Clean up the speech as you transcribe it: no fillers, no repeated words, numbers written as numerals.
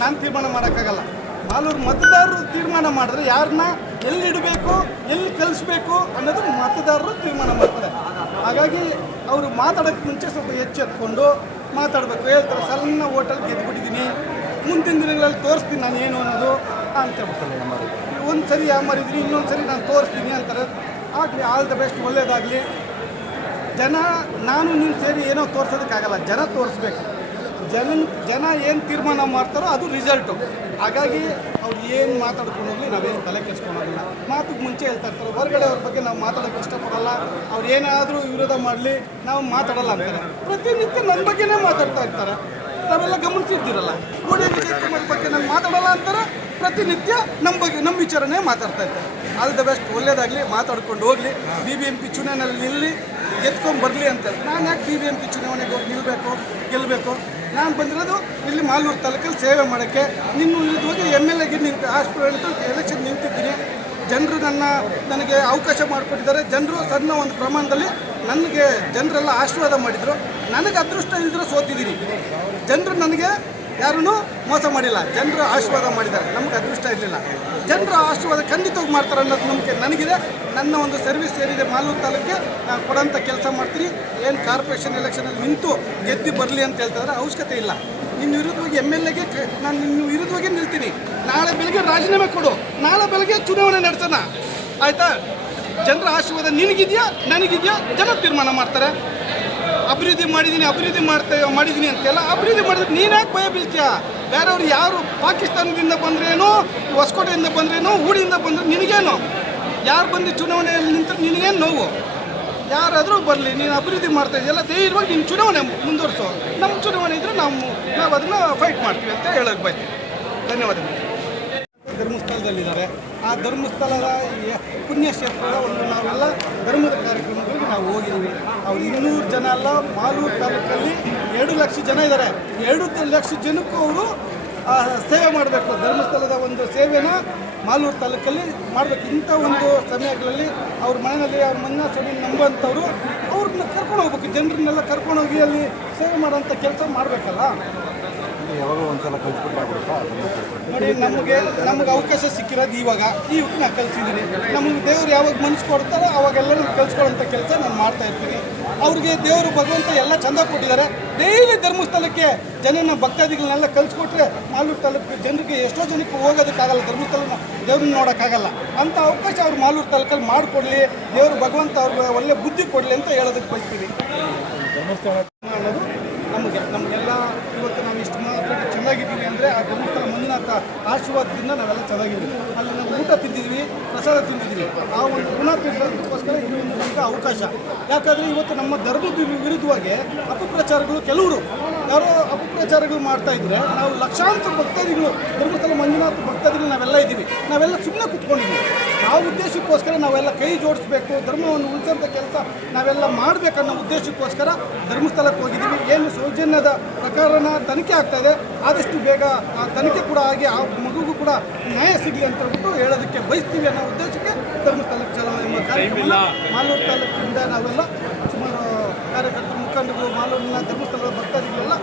ನಾನು ತೀರ್ಮಾನ ಮಾಡೋಕ್ಕಾಗಲ್ಲ. ಮಾಲೂರು ಮತದಾರರು ತೀರ್ಮಾನ ಮಾಡಿದ್ರೆ ಯಾರನ್ನ ಎಲ್ಲಿ ಇಡಬೇಕು, ಎಲ್ಲಿ ಕಳಿಸ್ಬೇಕು ಅನ್ನೋದು ಮತದಾರರು ತೀರ್ಮಾನ ಮಾಡ್ತಾರೆ. ಹಾಗಾಗಿ ಅವರು ಮಾತಾಡೋಕ್ಕೆ ಮುಂಚೆ ಸ್ವಲ್ಪ ಎಚ್ಚೆತ್ಕೊಂಡು ಮಾತಾಡಬೇಕು. ಹೇಳ್ತಾರೆ ಸಣ್ಣ ಹೋಟೆಲ್ ಗೆದ್ದುಬಿಟ್ಟಿದ್ದೀನಿ, ಮುಂದಿನ ದಿನಗಳಲ್ಲಿ ತೋರಿಸ್ತೀನಿ ನಾನು ಏನು ಅನ್ನೋದು ಅಂತ ಹೇಳ್ಬಿಡ್ತಾರೆ. ಒಂದು ಸರಿ ಯಾಮಾರಿದ್ದೀನಿ, ಇನ್ನೊಂದು ಸರಿ ನಾನು ತೋರಿಸ್ತೀನಿ ಅಂತಾರೆ. ಆಗಲಿ, ಆಲ್ ದ ಬೆಸ್ಟ್, ಒಳ್ಳೇದಾಗಲಿ. ನಾನು ನೀನು ಸೇರಿ ಏನೋ ತೋರಿಸೋದಕ್ಕಾಗಲ್ಲ, ಜನ ತೋರಿಸ್ಬೇಕು. ಜನ ಏನು ತೀರ್ಮಾನ ಮಾಡ್ತಾರೋ ಅದು ರಿಸಲ್ಟು. ಹಾಗಾಗಿ ಅವ್ರು ಏನು ಮಾತಾಡ್ಕೊಂಡು ಹೋಗಲಿ ನಾವೇನು ತಲೆ ಕೆಡಿಸ್ಕೊಳೋದಿಲ್ಲ. ಮಾತಿಗೆ ಮುಂಚೆ ಹೇಳ್ತಾ ಇರ್ತಾರೆ, ಹೊರಗಡೆ ಅವ್ರ ಬಗ್ಗೆ ನಾವು ಮಾತಾಡೋಕ್ಕೆ ಇಷ್ಟಪಡಲ್ಲ, ಅವ್ರು ಏನಾದರೂ ವಿರೋಧ ಮಾಡಲಿ ನಾವು ಮಾತಾಡಲ್ಲ ಅಂತಾರೆ. ಪ್ರತಿನಿತ್ಯ ನನ್ನ ಬಗ್ಗೆನೇ ಮಾತಾಡ್ತಾ ಇರ್ತಾರೆ. ನಾವೆಲ್ಲ ಗಮನಿಸಿರ್ತೀರಲ್ಲ, ಕೋಡಿ ವಿಜಯ್ ಕುಮಾರ್ ಬಗ್ಗೆ ನಾನು ಮಾತಾಡಲ್ಲ ಅಂತಾರೆ. ಪ್ರತಿನಿತ್ಯ ನಮ್ಮ ಬಗ್ಗೆ ನಮ್ಮ ವಿಚಾರನೇ ಮಾತಾಡ್ತಾ ಇರ್ತಾರೆ. ಆಲ್ ದ ಬೆಸ್ಟ್, ಒಳ್ಳೇದಾಗಲಿ, ಮಾತಾಡ್ಕೊಂಡು ಹೋಗಲಿ. BBMP ಚುನಾವಣೆಯಲ್ಲಿ ನಿಲ್ಲಿ ಗೆದ್ಕೊಂಡು ಬರಲಿ ಅಂತ. ನಾನು ಯಾಕೆ BBMP ಚುನಾವಣೆಗೆ ಹೋಗಿ ನಿಲ್ಲಬೇಕು, ಗೆಲ್ಲಬೇಕು? ನಾನು ಬಂದಿರೋದು ಇಲ್ಲಿ ಮಾಲೂರು ತಾಲೂಕಲ್ಲಿ ಸೇವೆ ಮಾಡೋಕ್ಕೆ. ನಿನ್ನ ವಿರುದ್ಧವಾಗಿ MLAಗೆ ನಿಂತು ಎಲೆಕ್ಷನ್ ನಿಂತಿದ್ದೀನಿ. ಜನರು ನನಗೆ ಅವಕಾಶ ಮಾಡಿಕೊಟ್ಟಿದ್ದಾರೆ. ಜನರು ಸಣ್ಣ ಒಂದು ಪ್ರಮಾಣದಲ್ಲಿ ನನಗೆ ಜನರೆಲ್ಲ ಆಶೀರ್ವಾದ ಮಾಡಿದರು. ನನಗೆ ಅದೃಷ್ಟ ಇಲ್ಲದ್ರೆ ಸೋತಿದ್ದೀನಿ. ಜನರು ನನಗೆ ಯಾರೂ ಮೋಸ ಮಾಡಿಲ್ಲ, ಜನರು ಆಶೀರ್ವಾದ ಮಾಡಿದ್ದಾರೆ. ನಮಗೆ ಅದೃಷ್ಟ ಇರಲಿಲ್ಲ. ಜನರು ಆಶೀರ್ವಾದ ಖಂಡಿತವಾಗಿ ಮಾಡ್ತಾರೆ ಅನ್ನೋದು ನಂಬಿಕೆ ನನಗಿದೆ. ನನ್ನ ಒಂದು ಸರ್ವಿಸ್ ಏನಿದೆ ಮಾಲೂರು ತಾಲೂಕಿಗೆ ನಾನು ಕೊಡೋಂಥ ಕೆಲಸ ಮಾಡ್ತೀನಿ. ಏನು ಕಾರ್ಪೊರೇಷನ್ ಎಲೆಕ್ಷನಲ್ಲಿ ನಿಂತು ಗೆದ್ದು ಬರಲಿ ಅಂತ ಹೇಳ್ತಿದ್ರೆ ಅವಶ್ಯಕತೆ ಇಲ್ಲ. ನಿನ್ನ ವಿರುದ್ಧವಾಗಿ MLAಗೆ ನಾನು ನಿನ್ನ ವಿರುದ್ಧವಾಗಿ ನಿಲ್ತೀನಿ. ನಾಳೆ ಬೆಳಗ್ಗೆ ರಾಜೀನಾಮೆ ಕೊಡು, ನಾಳೆ ಬೆಳಗ್ಗೆ ಚುನಾವಣೆ ನಡೆಸೋಣ, ಆಯಿತಾ? ಜನರ ಆಶೀರ್ವಾದ ನಿನಗಿದೆಯಾ ನನಗಿದೆಯಾ ಜನ ತೀರ್ಮಾನ ಮಾಡ್ತಾರೆ. ಅಭಿವೃದ್ಧಿ ಮಾಡಿದ್ದೀನಿ ಅಂತೆಲ್ಲ. ಅಭಿವೃದ್ಧಿ ಮಾಡಿದ್ರೆ ನೀನು ಯಾಕೆ ಭಯ ಬೀಳ್ತೀಯ? ಬೇರೆಯವ್ರು ಯಾರು ಪಾಕಿಸ್ತಾನದಿಂದ ಬಂದ್ರೇನು, ಹೊಸಕೋಟೆಯಿಂದ ಬಂದ್ರೇನು, ಊಡಿಯಿಂದ ಬಂದ್ರೆ ನಿನಗೇನು? ಯಾರು ಬಂದು ಚುನಾವಣೆಯಲ್ಲಿ ನಿಂತರೆ ನಿನಗೇನು ನೋವು? ಯಾರಾದರೂ ಬರಲಿ, ನೀನು ಅಭಿವೃದ್ಧಿ ಮಾಡ್ತಾ ಇದೆಯಲ್ಲ, ಧೈರ್ಯವಾಗಿ ನೀನು ಚುನಾವಣೆ ಮುಂದುವರಿಸೋ. ನಮ್ಮ ಚುನಾವಣೆ ಇದ್ದರೆ ನಾವು ಅದನ್ನು ಫೈಟ್ ಮಾಡ್ತೀವಿ ಅಂತ ಹೇಳೋಕ್ಕೆ ಬಯಸ್ತೀವಿ. ಧನ್ಯವಾದಗಳು. ಧರ್ಮಸ್ಥಳದಲ್ಲಿದ್ದಾರೆ. ಆ ಧರ್ಮಸ್ಥಳದ ಪುಣ್ಯಕ್ಷೇತ್ರದ ಒಂದು ನಾವೆಲ್ಲ ಧರ್ಮದ ಕಾರ್ಯಕ್ರಮಗಳಿಗೆ ನಾವು ಹೋಗಿದ್ದೀವಿ. ಅವ್ರು 200 ಜನ ಅಲ್ಲ, ಮಾಲೂರು ತಾಲೂಕಲ್ಲಿ 2 ಲಕ್ಷ ಜನ ಇದ್ದಾರೆ. 2 ಲಕ್ಷ ಜನಕ್ಕೂ ಅವರು ಸೇವೆ ಮಾಡಬೇಕು. ಧರ್ಮಸ್ಥಳದ ಒಂದು ಸೇವೆನ ಮಾಲೂರು ತಾಲೂಕಲ್ಲಿ ಮಾಡಬೇಕು. ಇಂಥ ಒಂದು ಸಮಯಗಳಲ್ಲಿ ಅವ್ರ ಮನೆಯಲ್ಲಿ ಅವ್ರ ಮನ್ನ ನಂಬುವಂಥವ್ರು ಅವ್ರನ್ನ ಕರ್ಕೊಂಡು ಹೋಗ್ಬೇಕು. ಜನರನ್ನೆಲ್ಲ ಕರ್ಕೊಂಡೋಗಿ ಅಲ್ಲಿ ಸೇವೆ ಮಾಡೋಂಥ ಕೆಲಸ ಮಾಡಬೇಕಲ್ಲ. ಯಾವಾಗ ಒಂದ್ಸಲ ಕಲಿಸ್ಬಿಟ್ಟಾಗ್ಬಿಡುತ್ತಾ? ನೋಡಿ, ನಮಗೆ ಅವಕಾಶ ಸಿಕ್ಕಿರೋದು ಇವಾಗ ನಾನು ಕಲಿಸಿದ್ದೀನಿ. ನಮಗೆ ದೇವ್ರು ಯಾವಾಗ ಮನಸ್ಸು ಕೊಡ್ತಾರೋ ಅವಾಗೆಲ್ಲರೂ ಕಲಿಸ್ಕೊಳ್ಳೋಂಥ ಕೆಲಸ ನಾನು ಮಾಡ್ತಾ ಇರ್ತೀನಿ. ಅವ್ರಿಗೆ ದೇವರು ಭಗವಂತ ಎಲ್ಲ ಚಂದ ಕೊಟ್ಟಿದ್ದಾರೆ. ಡೈಲಿ ಧರ್ಮಸ್ಥಳಕ್ಕೆ ಜನನ ಭಕ್ತಾದಿಗಳನ್ನೆಲ್ಲ ಕಲಿಸ್ಕೊಟ್ರೆ ಮಾಲೂರು ತಾಲೂಕು ಜನರಿಗೆ ಎಷ್ಟೋ ಜನಕ್ಕೆ ಹೋಗೋದಕ್ಕಾಗಲ್ಲ, ಧರ್ಮಸ್ಥಳನ ದೇವ್ರನ್ನ ನೋಡೋಕ್ಕಾಗಲ್ಲ. ಅಂಥ ಅವಕಾಶ ಅವ್ರು ಮಾಲೂರು ತಾಲೂಕಲ್ಲಿ ಮಾಡಿಕೊಡ್ಲಿ, ದೇವರು ಭಗವಂತ ಅವ್ರಿಗೆ ಒಳ್ಳೆ ಬುದ್ಧಿ ಕೊಡಲಿ ಅಂತ ಹೇಳೋದಕ್ಕೆ ಬಯಸ್ತೀನಿ. ಧರ್ಮಸ್ಥಳ ಅನ್ನೋದು ನಮಗೆಲ್ಲ ಇವತ್ತು ನಾವು ಇಷ್ಟು ಮಾತ್ರ ಚೆನ್ನಾಗಿದ್ದೀವಿ ಅಂದರೆ ಆ ಧರ್ಮಸ್ಥಳ ಮಂಜುನಾಥ ಆಶೀರ್ವಾದದಿಂದ ನಾವೆಲ್ಲ ಚೆನ್ನಾಗಿದ್ದೀವಿ. ಅಲ್ಲಿ ನಾವು ಊಟ ತಿಂದಿದ್ವಿ, ಪ್ರಸಾದ ತಿಂದಿದ್ವಿ. ಆ ಒಂದು ಗುಣ ತಿನ್ನೋದಕ್ಕೋಸ್ಕರ ಇನ್ನೊಂದು ಈಗ ಅವಕಾಶ. ಯಾಕಂದರೆ ಇವತ್ತು ನಮ್ಮ ಧರ್ಮದ ವಿರುದ್ಧವಾಗಿ ಅಪಪ್ರಚಾರಗಳು ಕೆಲವರು ಯಾರೋ ಅಪಪ್ರಚಾರಗಳು ಮಾಡ್ತಾ ಇದ್ರೆ ನಾವು ಲಕ್ಷಾಂತರ ಭಕ್ತಾದಿಗಳು ಧರ್ಮಸ್ಥಳ ಮಂಜುನಾಥ ಭಕ್ತಾದಿಗಳು ನಾವೆಲ್ಲ ಇದ್ದೀವಿ. ನಾವೆಲ್ಲ ಸುಮ್ಮನೆ ಕೂತ್ಕೊಂಡಿದ್ದೀವಿ. ಆ ಉದ್ದೇಶಕ್ಕೋಸ್ಕರ ನಾವೆಲ್ಲ ಕೈ ಜೋಡಿಸ್ಬೇಕು, ಧರ್ಮವನ್ನು ಉಳಿಸೋಂಥ ಕೆಲಸ ನಾವೆಲ್ಲ ಮಾಡಬೇಕನ್ನೋ ಉದ್ದೇಶಕ್ಕೋಸ್ಕರ ಧರ್ಮಸ್ಥಳಕ್ಕೆ ಹೋಗಿದ್ದೀವಿ. ಏನು ಸೌಜನ್ಯದ ಪ್ರಕಾರನ ತನಿಖೆ ಆಗ್ತಾಯಿದೆ, ಆದಷ್ಟು ಬೇಗ ಆ ತನಿಖೆ ಕೂಡ ಆಗಿ ಆ ಮಗುಗೂ ಕೂಡ ನ್ಯಾಯ ಸಿಗಲಿ ಅಂತ ಹೇಳ್ಬಿಟ್ಟು ಹೇಳೋದಕ್ಕೆ ಬಯಸ್ತೀವಿ ಅನ್ನೋ ಉದ್ದೇಶಕ್ಕೆ ಧರ್ಮಸ್ಥಳಕ್ಕೆ ಚಲೋ ಎಂಬ ಕಾರ್ಯಕ್ರಮ ಮಾಲೂರು ತಾಲೂಕಿನಿಂದ ನಾವೆಲ್ಲ ಸುಮಾರು ಕಾರ್ಯಕರ್ತರು, ಮುಖಂಡರು, ಮಾಲೂರಿನ ಧರ್ಮಸ್ಥಳದ ಭಕ್ತಾದಿಗಳೆಲ್ಲ